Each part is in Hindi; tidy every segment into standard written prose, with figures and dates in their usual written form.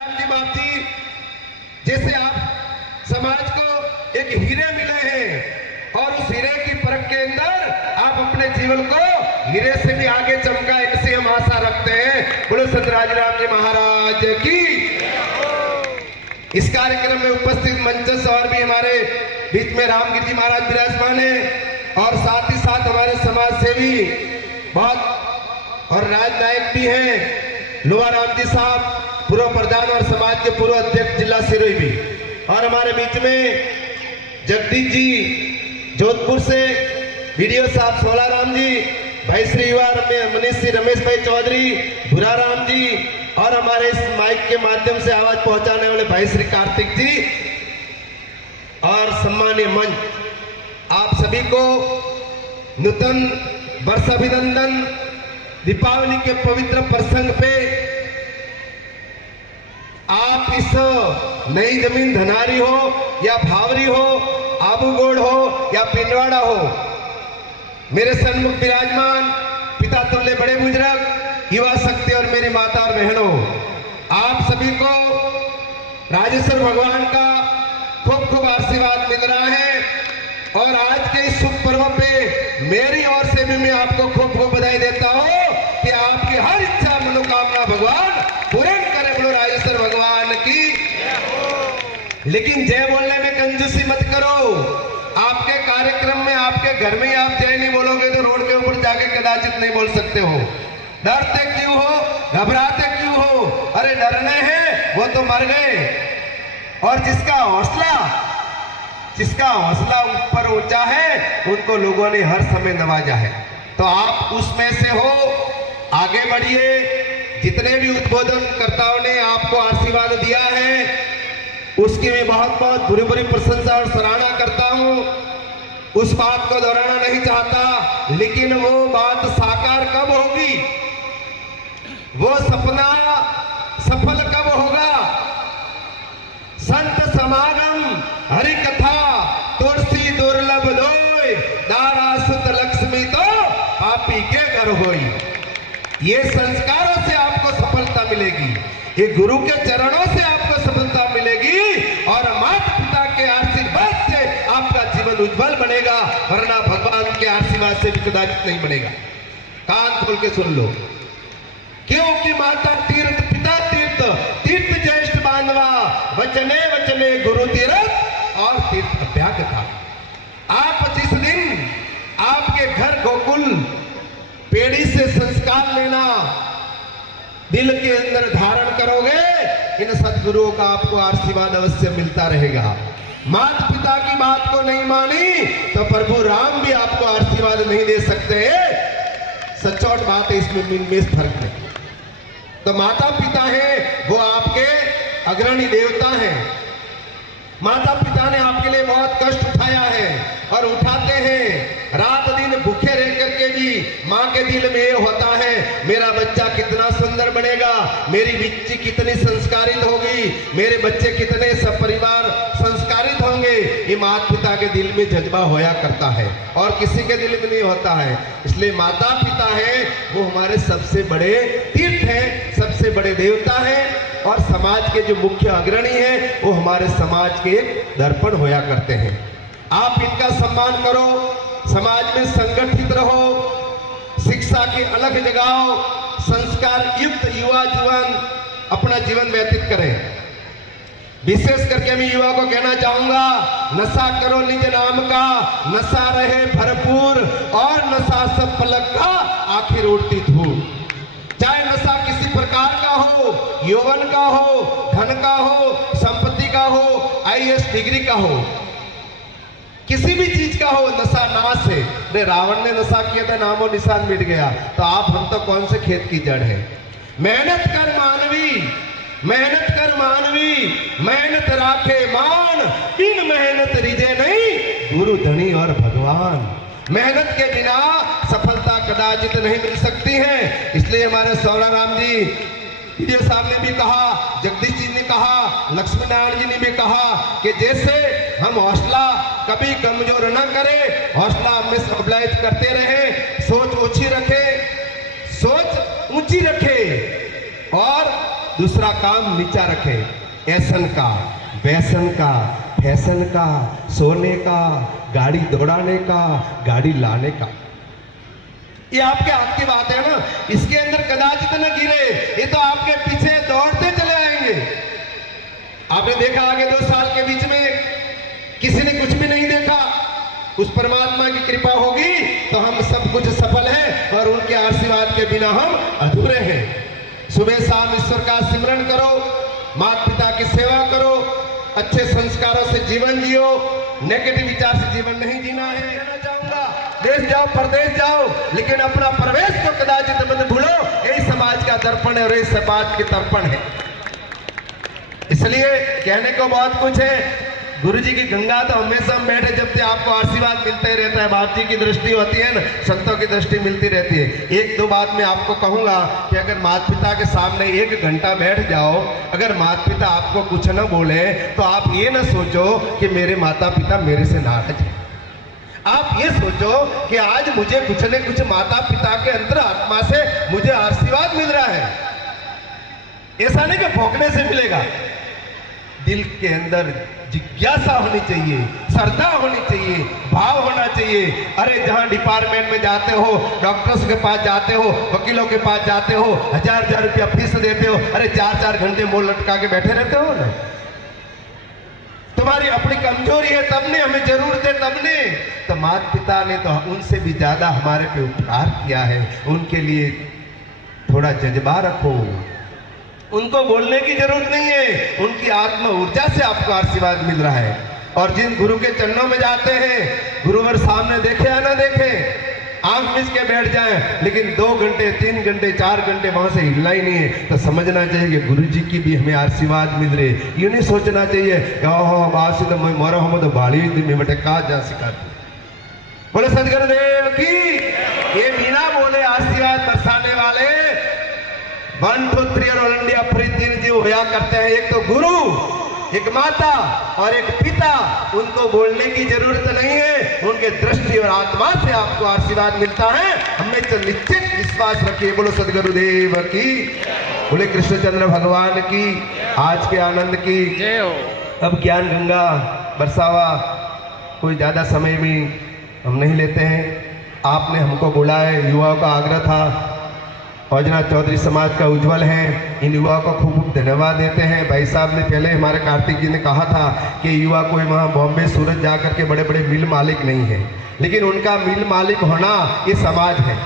की बात थी, जैसे आप समाज को एक हीरे मिले हैं और उस हीरे की परख के अंदर आप अपने जीवन को हीरे से भी आगे चमका, ऐसी हम आशा रखते हैं। बोलो सतराज राम जी महाराज की। इस कार्यक्रम में उपस्थित मंचस्थ और भी हमारे बीच में रामगिरी जी महाराज विराजमान हैं और साथ ही साथ हमारे समाज सेवी बहुत और राजनायक भी हैं, लोहा राम जी साहब पूर्व प्रधान और समाज के पूर्व अध्यक्ष जिला सिरोही भी, और हमारे बीच में जगदीश जी जोधपुर से, वीडियो साहब सोला राम जी, भाई श्री युवा मनीष श्री रमेश भाई चौधरी, भूरा राम जी, और हमारे इस माइक के माध्यम से आवाज पहुंचाने वाले भाई श्री कार्तिक जी और सम्मानीय मंच, आप सभी को नूतन वर्ष अभिनंदन। दीपावली के पवित्र प्रसंग पे आप इस नई जमीन धनारी हो या भावरी हो, आबूगोड़ हो या पिंडवाड़ा हो, मेरे सन्मुख विराजमान पिता तुल्य बड़े बुजुर्ग, युवा शक्ति और मेरी माता और बहनों, आप सभी को राजेश्वर भगवान का खूब खूब आशीर्वाद मिल रहा है। और आज के इस शुभ पर्व पे मेरी ओर से भी मैं आपको खूब खूब बधाई देता हूं कि आपकी हर इच्छा मनोकामना भगवान पूर्ण करे। बोलो राजेश्वर भगवान की। लेकिन जय बोलने में कंजूसी मत करो। आपके कार्यक्रम में आपके घर में ही आप जय नहीं बोलोगे तो रोड के ऊपर जाके कदाचित नहीं बोल सकते हो। डरते क्यों हो, घबराते क्यों हो? अरे डरने हैं वो तो मर गए, और जिसका हौसला ऊपर ऊंचा है उनको लोगों ने हर समय नवाजा है। तो आप उसमें से हो, आगे बढ़िए। जितने भी उद्बोधनकर्ताओं ने आपको आशीर्वाद दिया है उसकी मैं बहुत बहुत बुरी बुरी प्रशंसा और सराहना करता हूं। उस बात को दोहराना नहीं चाहता, लेकिन वो बात साकार कब होगी, वो सपना सफल कब होगा? संत समागम हरि कथा तुलसी दुर्लभ लोय, दारा सुत लक्ष्मी तो पापी के घर होई। ये संस्कारों से आपको सफलता मिलेगी, ये गुरु के चरणों से आपको सफलता मिलेगी, और माता पिता के आशीर्वाद से आपका जीवन उज्जवल बनेगा, वरना भगवान के आशीर्वाद से भी कदाचित नहीं बनेगा। कान खोल के सुन लो, क्योंकि माता तीर्थ पिता तीर्थ, तीर्थ ज्येष्ठ बांधवा, वचने वचने गुरु तीर्थ और तीर्थ अभ्याग था। आप जिस दिन आपके घर गोकुल पेड़ी से संस्कार लेना दिल के अंदर धारण करोगे, इन सद्गुरुओं का आपको आशीर्वाद अवश्य मिलता रहेगा। माता पिता की बात को नहीं मानी तो प्रभु राम भी आपको आशीर्वाद नहीं दे सकते। सचोट बात है, इसमें मिनमेश फर्क नहीं। तो माता पिता हैं वो आपके अग्रणी देवता हैं। माता पिता ने आपके लिए बहुत कष्ट उठाया है और उठाते हैं। रात दिन भूखे रह करके भी माँ के दिल में ये होता है, मेरा बच्चा कितना सुंदर बनेगा, मेरी बच्ची कितनी संस्कारित होगी, मेरे बच्चे कितने सपरिवार संस्कारित होंगे। ये माता पिता के दिल में जज्बा होया करता है और किसी के दिल में नहीं होता है। इसलिए माता पिता है वो हमारे सबसे बड़े तीर्थ हैं, सबसे बड़े देवता हैं, और समाज के जो मुख्य अग्रणी हैं वो हमारे समाज के दर्पण होया करते हैं। आप इनका सम्मान करो, समाज में संगठित रहो, शिक्षा की अलग जगाओ, संस्कार युक्त युवा जीवन अपना जीवन व्यतीत करें। विशेष करके मैं युवा को कहना चाहूंगा, नशा करो निज नाम का, नशा रहे भरपूर, और नशा सब पलक का आखिर उड़ती धूप। चाहे नशा किसी प्रकार का हो, यौवन का हो, धन का हो, संपत्ति का हो, IAS डिग्री का हो, किसी भी चीज का हो, नशा नाश है। ने रावण ने नशा किया था, नामो निशान मिट गया। तो आप हम तो कौन से खेत की जड़ है? मेहनत कर मानवी, मेहनत कर मानवी, मेहनत राखे मान, बिन मेहनत रिजे नहीं गुरु धनी और भगवान। मेहनत के बिना सफलता कदाचित नहीं मिल सकती है। इसलिए हमारे सौरा राम जी वीडियो साहब ने भी कहा, जगदीश जी ने कहा, लक्ष्मी नारायण जी ने भी कहा कि जैसे हम हौसला कभी कमजोर न करें, हौसला हमें स्टेबलाइज करते रहे, सोच ऊंची रखे, सोच ऊंची रखे, और दूसरा काम नीचा रखे, ऐसन का, वैसन का, फैशन का, सोने का, गाड़ी दौड़ाने का, गाड़ी लाने का। ये आपके हाथ की बात है ना, इसके अंदर कदाचित न गिरे, ये तो आपके पीछे दौड़ते चले आएंगे। आपने देखा आगे 2 साल के बीच में किसी ने कुछ भी नहीं देखा, उस परमात्मा की कृपा होगी तो हम सब कुछ सफल हैं, और उनके आशीर्वाद के बिना हम अधूरे हैं। सुबह शाम ईश्वर का सिमरन करो, माता पिता की सेवा करो, अच्छे संस्कारों से जीवन जियो, नेगेटिव विचार से जीवन नहीं जीना है। कहना चाहूंगा, देश जाओ परदेश जाओ, लेकिन अपना प्रवेश तो कदाचित मत भूलो, यही समाज का दर्पण है और यही समाज के तर्पण है। इसलिए कहने को बहुत कुछ है। गुरु जी की गंगा तो हमेशा हम बैठे जब से आपको आशीर्वाद मिलता ही रहता है, बाप जी की दृष्टि होती है ना, संतों की दृष्टि मिलती रहती है। 1-2 बात मैं आपको कहूंगा कि अगर माता पिता के सामने 1 घंटा बैठ जाओ, अगर माता पिता आपको कुछ न बोले तो आप ये ना सोचो कि मेरे माता पिता मेरे से नाराज हैं। आप ये सोचो कि आज मुझे कुछ न कुछ माता पिता के अंतर आत्मा से मुझे आशीर्वाद मिल रहा है। ऐसा नहीं कि भौंकने से मिलेगा, दिल के अंदर जिज्ञासा होनी चाहिए, श्रद्धा होनी चाहिए, भाव होना चाहिए। अरे जहां डिपार्टमेंट में जाते हो, डॉक्टर्स के पास जाते हो, वकीलों के पास जाते हो, 1000-1000 रुपया फीस देते हो, अरे 4-4 घंटे मोल लटका के बैठे रहते हो ना। तुम्हारी अपनी कमजोरी है तब ने, हमें जरूरत है तब ने, तो माता पिता ने तो उनसे भी ज्यादा हमारे पे उपकार किया है। उनके लिए थोड़ा जज्बा रखो, उनको बोलने की जरूरत नहीं है, उनकी आत्मा ऊर्जा से आपको आशीर्वाद मिल रहा है। और जिन गुरु के चरणों में जाते हैं, गुरुवर सामने देखे या ना देखे, आंख मिच के बैठ जाएं, लेकिन 2 घंटे 3 घंटे 4 घंटे वहां से हिलना ही नहीं है, तो समझना चाहिए कि गुरु जी की भी हमें आशीर्वाद मिल रहे। ये नहीं सोचना चाहिए तो मैं मरो हम तो बाड़ी में बटे का जा सिखा। बोले सदगुरुदेव की। ये बिना बोले आशीर्वाद बरसाने वाले 1 2 3 और ऑल इंडिया फ्री 3 जीव होया करते हैं। एक तो गुरु, एक माता और एक पिता, उनको बोलने की जरूरत नहीं है, उनके दृष्टि और आत्मा से आपको आशीर्वाद मिलता है। हमें तो निश्चित विश्वास रखिए। बोलो सदगुरुदेव की, बोले कृष्णचंद्र भगवान की, आज के आनंद की जय हो। अब ज्ञान गंगा बरसावा, कोई ज्यादा समय भी हम नहीं लेते हैं। आपने हमको बोला है, युवाओं का आग्रह था, औजना चौधरी समाज का उज्जवल है, इन युवाओं को खूब खूब धन्यवाद देते हैं। भाई साहब ने पहले हमारे कार्तिक जी ने कहा था कि युवा कोई वहाँ बॉम्बे सूरत जा करके बड़े बड़े मिल मालिक नहीं है, लेकिन उनका मिल मालिक होना ये समाज है।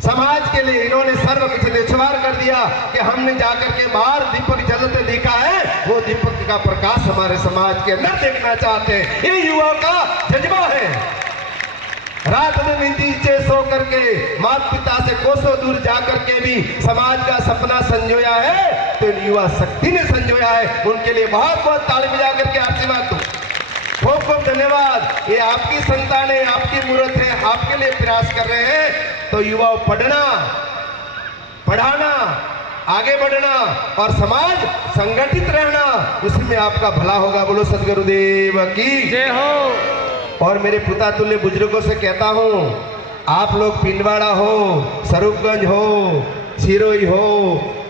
समाज के लिए इन्होंने सर्व कुछ निछवार कर दिया कि हमने जाकर के बाहर दीपक जलते देखा है, वो दीपक का प्रकाश हमारे समाज के अंदर देखना चाहते हैं। ये युवाओं का जज्बा है। रात में नीचे सो करके माता पिता से कोसों दूर जाकर के भी समाज का सपना संजोया है, तो युवा शक्ति ने संजोया है। उनके लिए बहुत बहुत ताली बजा करके आशीर्वाद दो। खूब खूब धन्यवाद। ये आपकी संतान है, आपकी मूर्त है, आपके लिए प्रयास कर रहे हैं। तो युवाओं पढ़ना, पढ़ाना, आगे बढ़ना और समाज संगठित रहना, उसमें आपका भला होगा। बोलो सदगुरुदेव की जय हो। और मेरे पिता तुल्य बुजुर्गों से कहता हूँ, आप लोग पिंडवाड़ा हो, स्वरूपगंज हो, सिरोही हो,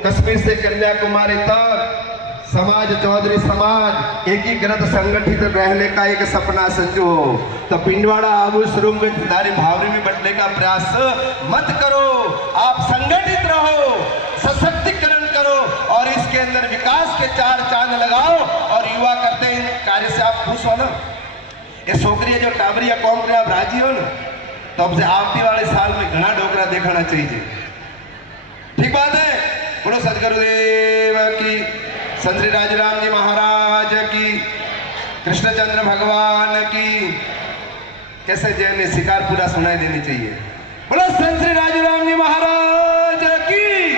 कश्मीर से कन्याकुमारी तक समाज, चौधरी समाज एकीकृत संगठित रहने का एक सपना संजो। तो पिंडवाड़ा, आबू, स्वरूपगंज, दारी भावरी में बंटने का प्रयास मत करो। आप संगठित रहो, सशक्तिकरण करो और इसके अंदर विकास के 4 चांद लगाओ। और युवा करते हैं इन कार्य से आप खुश हो ना। ये छोकरी जो टाबरिया कौम करे आप राजी हो ना, तो अब से आवती वाले साल में घना डोकरा देखना चाहिए। ठीक बात है। बोलो सदगुरुदेव की, संत श्री राजराम जी महाराज की, कृष्णचंद्र भगवान की। कैसे जय ने शिकार पूरा सुनाई देनी चाहिए। बोलो संत श्री राजराम जी महाराज की,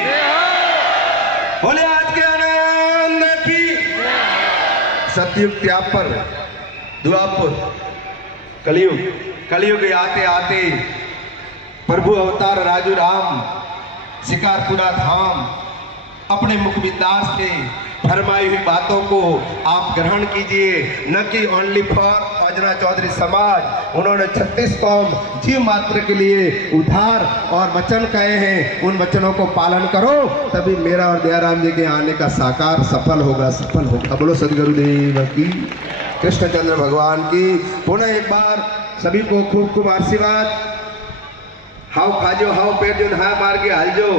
बोले आज के आनंद की। सतयुग त्याग पर द्वापर कलयुग, कलयुग आते आते प्रभु अवतार राजू राम शिकारपुरा धाम अपने मुख विलास से फरमाई हुई बातों को आप ग्रहण कीजिए, न कि ओनली फॉर बाजना चौधरी समाज, उन्होंने 36 कौम जीव मात्र के लिए उद्धार और वचन कहे हैं। उन वचनों को पालन करो, तभी मेरा और दयाराम जी के आने का साकार सफल होगा, सफल होगा। बोलो सदगुरुदेव की, कृष्णचंद्र भगवान की। पुनः एक बार सभी को खूब खूब आशीर्वाद। हाउ खाजो, हाउ पेजो, हा मार के हालजो,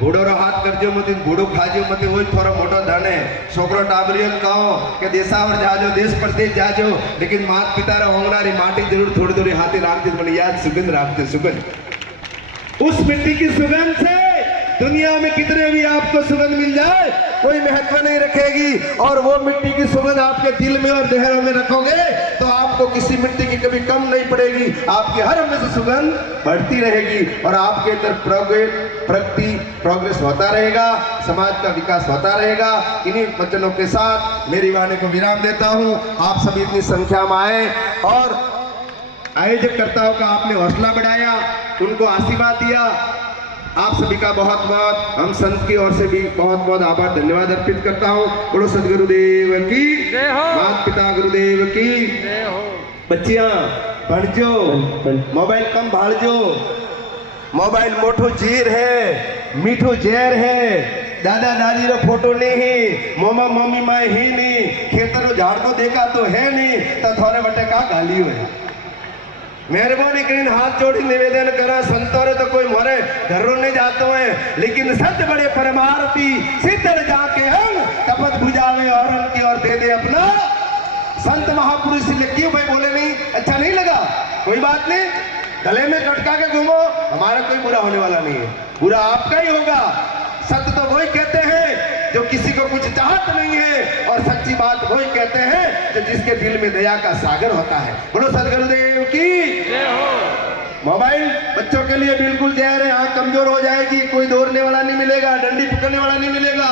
बूढ़ो रो हाथ करजो मत, बूढ़ो खाजो मत, वो थोड़ा मोटो धन है। छोकरो टाबरियन कहो कि देशावर जाजो, देश परदेश जाजो, लेकिन मात पिता रो होंगनारी माटी जरूर थोड़ी थोड़ी हाथी रामचंद्र बनी याद, सुगंध रामचंद्र सुगंध। उस मिट्टी की सुगंध से दुनिया में कितने भी आपको सुगंध मिल जाए कोई महत्व नहीं रखेगी, और वो मिट्टी की सुगंध आपके दिल में और देहरों में रखोगे तो आपको किसी मिट्टी की कभी कम नहीं पड़ेगी। आपके हर में से सुगंध बढ़ती रहेगी और आपके अंदर प्रोग्रेस होता रहेगा, समाज का विकास होता रहेगा। इन्हीं वचनों के साथ मेरी वाणी को विराम देता हूँ। आप सभी इतनी संख्या में आए और आयोजकर्ताओं का आपने हौसला बढ़ाया, उनको आशीर्वाद दिया। आप सभी का बहुत बहुत, हम संत की ओर से भी बहुत बहुत आभार धन्यवाद अर्पित करता हूँ। बोलो सदगुरुदेव की, माता पिता गुरुदेव की। बच्चियां पढ़जो, मोबाइल कम भाड़जो। मोबाइल मोटो जीर है, मीठो जहर है। दादा दादी रो फोटो नहीं, मोमा मम्मी माए ही नहीं, खेतर झाड़ को देखा तो है नहीं, तो थोड़े बटे का गाली हुए। मेहरबानी करीन हाथ जोड़ी निवेदन करा, संतोरे तो कोई मोरे घरों नहीं जाते हैं, लेकिन सत्य बड़े परमार्थी शीतल जाके हम तपत भुजावे और उनकी और दे दे अपना। संत महापुरुष से क्यों भाई बोले नहीं, अच्छा नहीं लगा, कोई बात नहीं, गले में कटका के घूमो, हमारा कोई बुरा होने वाला नहीं है, बुरा आपका ही होगा। सत्य तो वही कहते हैं जो किसी को कुछ चाहत नहीं है, और सच्ची बात वही कहते हैं जो जिसके दिल में दया का सागर होता है। बोलो सदगुरुदेव की। मोबाइल बच्चों के लिए बिल्कुल जहर है, आंख कमजोर हो जाएगी, कोई दौड़ने वाला नहीं मिलेगा, डंडी पकड़ने वाला नहीं मिलेगा,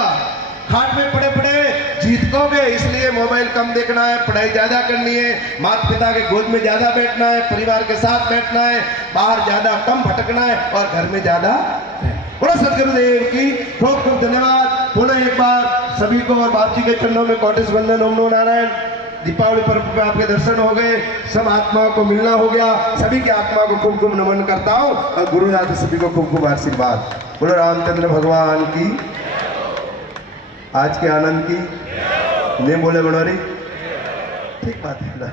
खाट में पड़े पड़े जीतोगे। इसलिए मोबाइल कम देखना है, पढ़ाई ज्यादा करनी है, माता पिता के गोद में ज्यादा बैठना है, परिवार के साथ बैठना है, बाहर ज्यादा कम भटकना है और घर में ज्यादा। बोलो सदगुरुदेव की, खूब खूब धन्यवाद। पुनः एक बार सभी को और बाप जी के चरणों में कोटिस वंदन। ओम नमो नारायण। दीपावली पर्व पे आपके दर्शन हो गए, सब आत्माओं को मिलना हो गया, सभी की आत्मा को खूब खूब नमन करता हूँ और गुरुनाथ सभी को खूब खूब आशीर्वाद। बोलो रामचंद्र भगवान की, आज के आनंद की। नहीं बोले बनोरी, ठीक बात है ना।